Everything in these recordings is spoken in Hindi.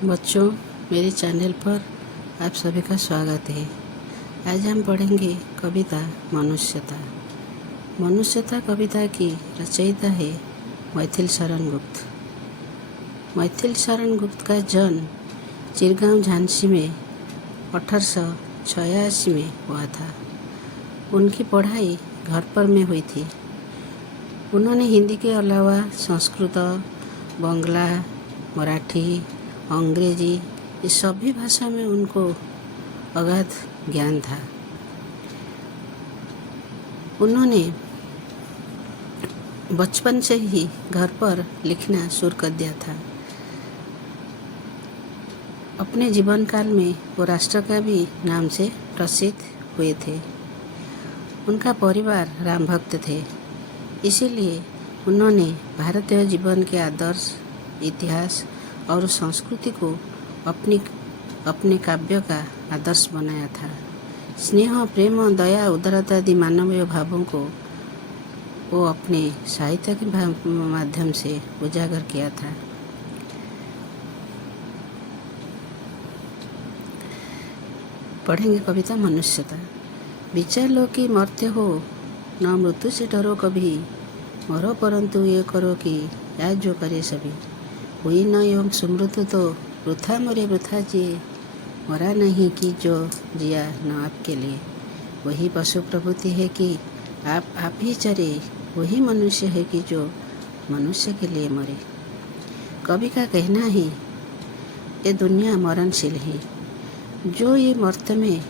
बच्चों, मेरे चैनल पर आप सभी का स्वागत है। आज हम पढ़ेंगे कविता मनुष्यता। मनुष्यता कविता की रचयिता है मैथिल शरण गुप्त। मैथिल शरण गुप्त का जन्म चिरगांव झांसी में 1886 में हुआ था। उनकी पढ़ाई घर पर में हुई थी। उन्होंने हिंदी के अलावा संस्कृत, बंगला, मराठी, अंग्रेजी, इस सभी भाषा में उनको अगाध ज्ञान था। उन्होंने बचपन से ही घर पर लिखना शुरू कर दिया था। अपने जीवन काल में वो राष्ट्रकवि नाम से प्रसिद्ध हुए थे। उनका परिवार राम भक्त थे, इसीलिए उन्होंने भारतीय जीवन के आदर्श, इतिहास और संस्कृति को अपने काव्य का आदर्श बनाया था। स्नेह, प्रेम, दया, उदारता आदि मानवीय भावों को वो अपने साहित्य के माध्यम से उजागर किया था। पढ़ेंगे कविता मनुष्यता। विचार लो कि मर्त्य हो, न मृत्यु से डरो कभी, मरो परंतु ये करो कि आज जो करे सभी। हुई न योग सुमृत्यु तो वृथा मरे वृथा जिए, मरा नहीं कि जो जिया न आपके लिए। वही पशु प्रवृत्ति है कि आप ही चरे, वही मनुष्य है कि जो मनुष्य के लिए मरे। कवि का कहना है ये दुनिया मरणशील है। जो ये मर्त्य में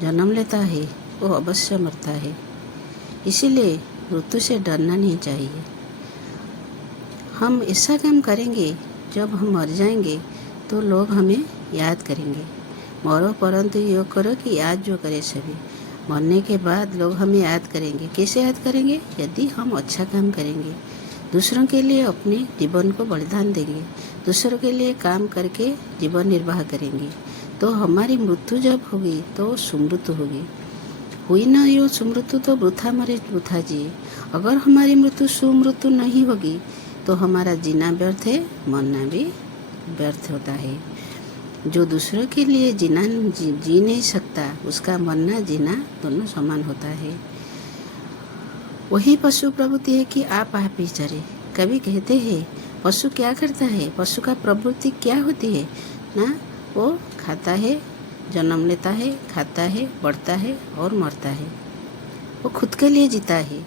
जन्म लेता है वो अवश्य मरता है, इसीलिए मृत्यु से डरना नहीं चाहिए। हम ऐसा काम करेंगे, जब हम मर जाएंगे तो लोग हमें याद करेंगे। मरो परंतु ये करो कि याद जो करे सभी। मरने के बाद लोग हमें याद करेंगे। कैसे याद करेंगे? यदि हम अच्छा काम करेंगे, दूसरों के लिए अपने जीवन को बलिदान देंगे, दूसरों के लिए काम करके जीवन निर्वाह करेंगे, तो हमारी मृत्यु जब होगी तो सुमृत्यु होगी। हुई न यो सुमृत्यु तो वृथा मरे वृथा जिए। अगर हमारी मृत्यु सुमृत्यु नहीं होगी तो हमारा जीना व्यर्थ है, मरना भी व्यर्थ होता है। जो दूसरों के लिए जी नहीं सकता, उसका मरना जीना दोनों समान होता है। वही पशु प्रवृत्ति है कि आप ही चरे। कभी कहते हैं पशु क्या करता है, पशु का प्रवृत्ति क्या होती है ना, वो खाता है, जन्म लेता है, खाता है, बढ़ता है और मरता है। वो खुद के लिए जीता है।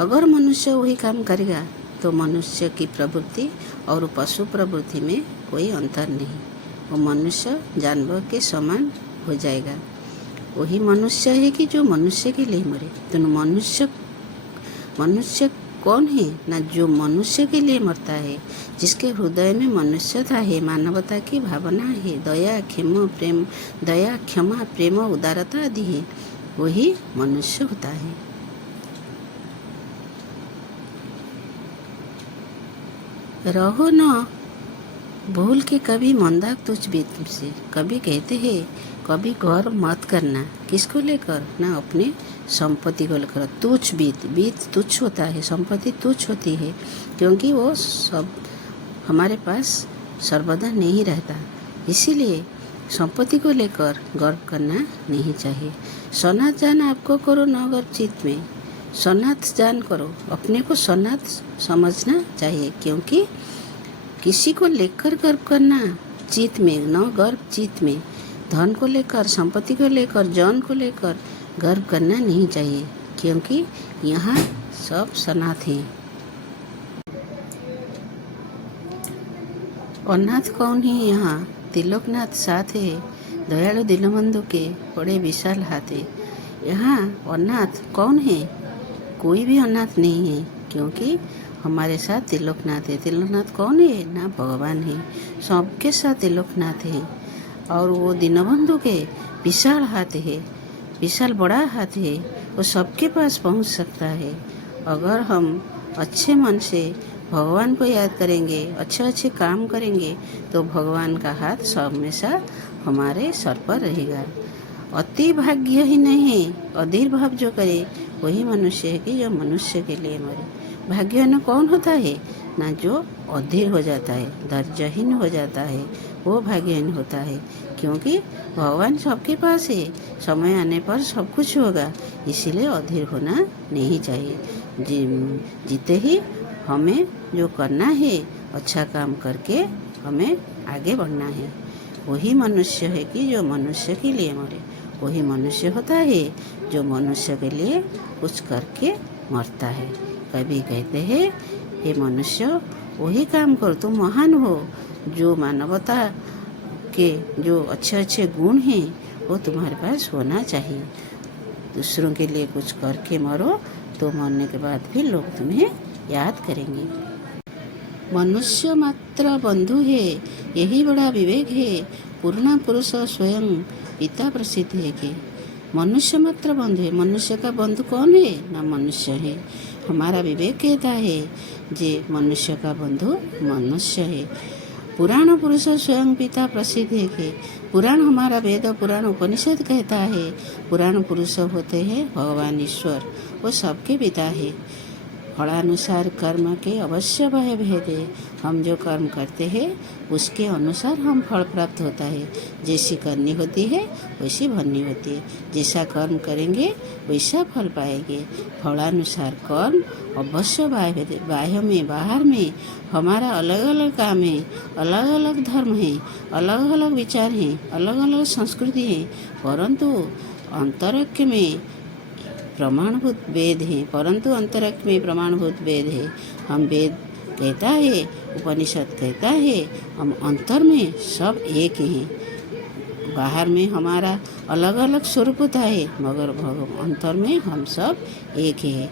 अगर मनुष्य वही काम करेगा तो मनुष्य की प्रवृत्ति और पशु प्रवृत्ति में कोई अंतर नहीं। वो मनुष्य जानवर के समान हो जाएगा। वही मनुष्य है कि जो मनुष्य के लिए मरे। तो मनुष्य कौन है ना, जो मनुष्य के लिए मरता है, जिसके हृदय में मनुष्यता है, मानवता की भावना है, दया क्षमा प्रेम उदारता आदि है, वही मनुष्य होता है। रहो न भूल के कभी मंदाक तुझ बीत से। कभी कहते हैं कभी गौर मत करना, किसको लेकर ना, अपने संपत्ति को लेकर। तुच्छ बीत तुच्छ होता है, संपत्ति तुच्छ होती है, क्योंकि वो सब हमारे पास सर्वदा नहीं रहता। इसीलिए संपत्ति को लेकर गर्व करना नहीं चाहिए। सनात जान आपको करो न गर्व चित्त में। सनात जान करो, अपने को सनात समझना चाहिए, क्योंकि किसी को लेकर गर्व करना चित्त में, न गर्व चित्त में। धन को लेकर, संपत्ति को लेकर, जन को लेकर गर्व करना नहीं चाहिए, क्योंकि यहाँ सब सनात हैं। अनाथ कौन है यहाँ, तिलोकनाथ साथ है, दयालु दीनबंधु के बड़े विशाल हाथ है। यहाँ अनाथ कौन है? कोई भी अनाथ नहीं है, क्योंकि हमारे साथ तिलोकनाथ है। तिलोकनाथ कौन है ना, भगवान है। सबके साथ तिलोकनाथ है, और वो दीनबंधु के विशाल हाथ है, विशाल बड़ा हाथ है, वो सबके पास पहुंच सकता है। अगर हम अच्छे मन से भगवान को याद करेंगे, अच्छे अच्छे काम करेंगे, तो भगवान का हाथ हमेशा हमारे सर पर रहेगा। अति भाग्य ही नहीं है, अधीर भाव जो करे वही मनुष्य है कि जो मनुष्य के लिए मरे। भाग्यहीन कौन होता है ना, जो अधीर हो जाता है, धैर्यहीन हो जाता है, वो भाग्यहीन होता है, क्योंकि भगवान सबके पास है, समय आने पर सब कुछ होगा। इसीलिए अधीर होना नहीं चाहिए। जीते ही हमें जो करना है, अच्छा काम करके हमें आगे बढ़ना है। वही मनुष्य है कि जो मनुष्य के लिए मरे। वही मनुष्य होता है जो मनुष्य के लिए कुछ करके मरता है। कभी कहते हैं, हे मनुष्य, वही काम करो, तुम महान हो। जो मानवता के जो अच्छे अच्छे गुण हैं वो तुम्हारे पास होना चाहिए। दूसरों के लिए कुछ करके मरो, तो मरने के बाद भी लोग तुम्हें याद करेंगे। मनुष्य मात्र बंधु है, यही बड़ा विवेक है। पूर्ण पुरुष स्वयं पिता प्रसिद्ध है कि मनुष्य मात्र बंधु है। मनुष्य का बंधु कौन है? ना मनुष्य है। हमारा विवेक कहता है जे मनुष्य का बंधु मनुष्य है। पुराण पुरुष स्वयं पिता प्रसिद्ध है कि पुराण हमारा वेद पुराण उपनिषद कहता है, पुराण पुरुष होते हैं भगवान ईश्वर, वो सबके पिता है। फलानुसार कर्म के अवश्य वह भेद है। हम जो कर्म करते हैं उसके अनुसार हम फल प्राप्त होता है। जैसी करनी होती है वैसी भरनी होती है। जैसा कर्म करेंगे वैसा फल पाएंगे। फलानुसार कर्म अवश्य बाह्य में बाहर में हमारा अलग अलग काम है, अलग अलग धर्म है, अलग अलग विचार हैं, अलग अलग संस्कृति है, परंतु अंतरक्ष में प्रमाणभूत वेद है। परंतु अंतरिक्ष में प्रमाणभूत वेद है। हम वेद कहता है, उपनिषद कहता है, हम अंतर में सब एक हैं। बाहर में हमारा अलग अलग स्वरूप होता है, मगर अंतर में हम सब एक है।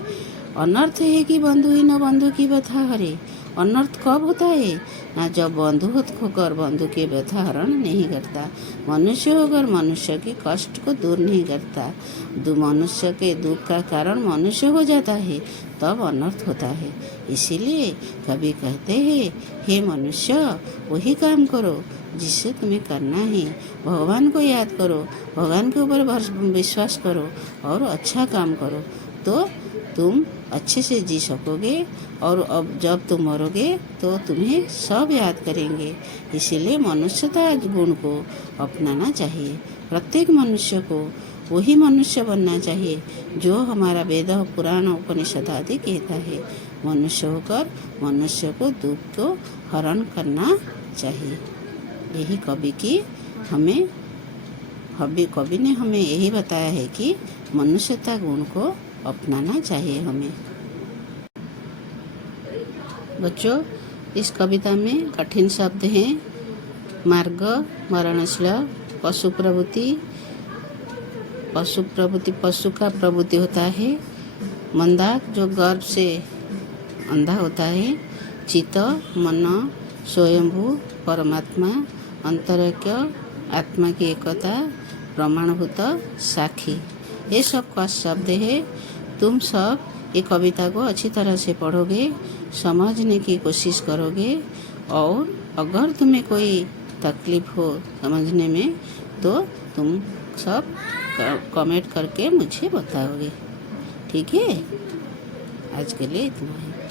अनर्थ है कि बंधु ही न बंधु की व्यथा हरे। अनर्थ कब होता है? ना जब बंधु होकर बंधु के व्यथा हरण नहीं करता, मनुष्य होकर मनुष्य के कष्ट को दूर नहीं करता, मनुष्य के दुख का कारण मनुष्य हो जाता है, तब अनर्थ होता है। इसीलिए कभी कहते हैं, हे मनुष्य, वही काम करो जिससे तुम्हें करना है। भगवान को याद करो, भगवान के ऊपर विश्वास करो और अच्छा काम करो, तो तुम अच्छे से जी सकोगे। और अब जब तुम मरोगे तो तुम्हें सब याद करेंगे। इसीलिए मनुष्यता गुण को अपनाना चाहिए। प्रत्येक मनुष्य को वही मनुष्य बनना चाहिए जो हमारा वेद पुराण उपनिषद आदि कहता है। मनुष्य होकर मनुष्य को दुख को हरण करना चाहिए। यही कवि ने हमें यही बताया है कि मनुष्यता गुण को अपनाना चाहिए हमें। बच्चों, इस कविता में कठिन शब्द हैं मार्ग, मरणशील, पशु प्रवृत्ति। पशु का प्रवृत्ति होता है। मंदाक जो गर्भ से अंधा होता है। चित्त मन, स्वयंभू परमात्मा, अंतरैक्य आत्मा की एकता, प्रमाणभूत साक्षी, ये सब का शब्द है। तुम सब ये कविता को अच्छी तरह से पढ़ोगे, समझने की कोशिश करोगे, और अगर तुम्हें कोई तकलीफ हो समझने में तो तुम सब कमेंट करके मुझे बताओगे। ठीक है? आज के लिए इतना है।